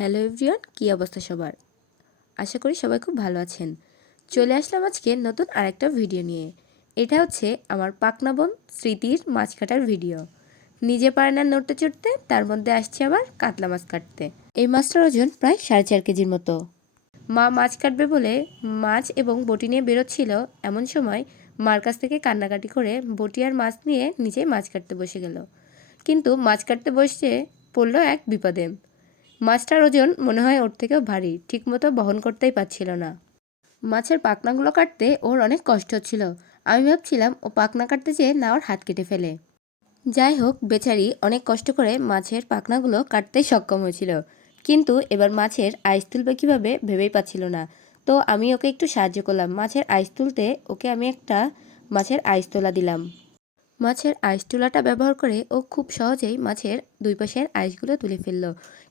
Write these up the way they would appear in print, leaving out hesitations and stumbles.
Hello everyone, কী অবস্থা সবার? আশা করি সবাই খুব ভালো আছেন। চলে আসলাম আজকে নতুন আরেকটা ভিডিও নিয়ে। এটা হচ্ছে আমার পাকনা বোন স্মৃতির মাছ কাটার ভিডিও। নিজে পারে না নড়তে চড়তে, তার মধ্যে আসছে আবার কাতলা মাছ কাটতে। এই মাছটার ওজন প্রায় 4.5 কেজির মতো। মা মাছ কাটবে বলে মাছ এবং বটি নিয়ে বেরোচ্ছিল, এমন সময় মার কাছ থেকে কান্নাকাটি করে বটি আর মাছ নিয়ে নিজেই মাছ কাটতে বসে গেল। কিন্তু মাছ কাটতে বসে পড়ল এক বিপদে। মাছটার ওজন মনে হয় ওর থেকেও ভারী, ঠিকমতো বহন করতেই পারছিল না। মাছের পাখনাগুলো কাটতে ওর অনেক কষ্ট হচ্ছিল। আমি ভাবছিলাম ও পাখনা কাটতে যেয়ে না ওর হাত কেটে ফেলে। যাই হোক, বেচারি অনেক কষ্ট করে মাছের পাখনাগুলো কাটতে সক্ষম হয়েছিল, কিন্তু এবার মাছের আইস তুলবে কীভাবে ভেবেই পাচ্ছিল না। তো আমি ওকে একটু সাহায্য করলাম। মাছের আইস তুলতে ওকে আমি একটা মাছের আইস তোলা দিলাম। মাছের আইস তুলাটা ব্যবহার করে ও খুব সহজেই মাছের দুই পাশের আইসগুলো তুলে ফেলল।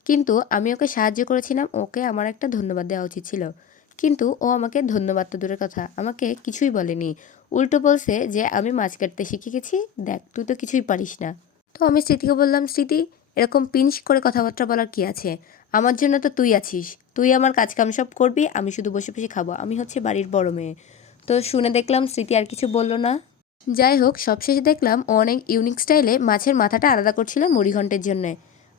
কিন্তু আমি ওকে সাহায্য করেছিলাম, ওকে আমার একটা ধন্যবাদ দেওয়া উচিত ছিল। কিন্তু ও আমাকে ধন্যবাদ তো দূরের কথা, আমাকে কিছুই বলেনি। উল্টো বলছে যে আমি মাছ কাটতে শিখে গেছি, দেখ তুই তো কিছুই পারিস না। তো আমি স্মৃতিকে বললাম, স্মৃতি, এরকম পিঞ্চ করে কথাবার্তা বলার কি আছে? আমার জন্য তো তুই আছিস, তুই আমার কাজকাম সব করবি, আমি শুধু বসে বসে খাবো। আমি হচ্ছে বাড়ির বড় মেয়ে। তো শুনে দেখলাম স্মৃতি আর কিছু বলল না। যাই হোক, সবশেষে দেখলাম ও অনেক ইউনিক স্টাইলে মাছের মাথাটা আলাদা করছিল মুড়িঘণ্টের জন্য।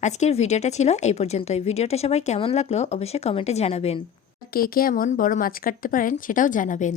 আজকের ভিডিওটা ছিল এই পর্যন্তই। ভিডিওটা সবাই কেমন লাগলো অবশ্যই কমেন্টে জানাবেন। কে কে এমন বড় মাছ কাটতে পারেন সেটাও জানাবেন।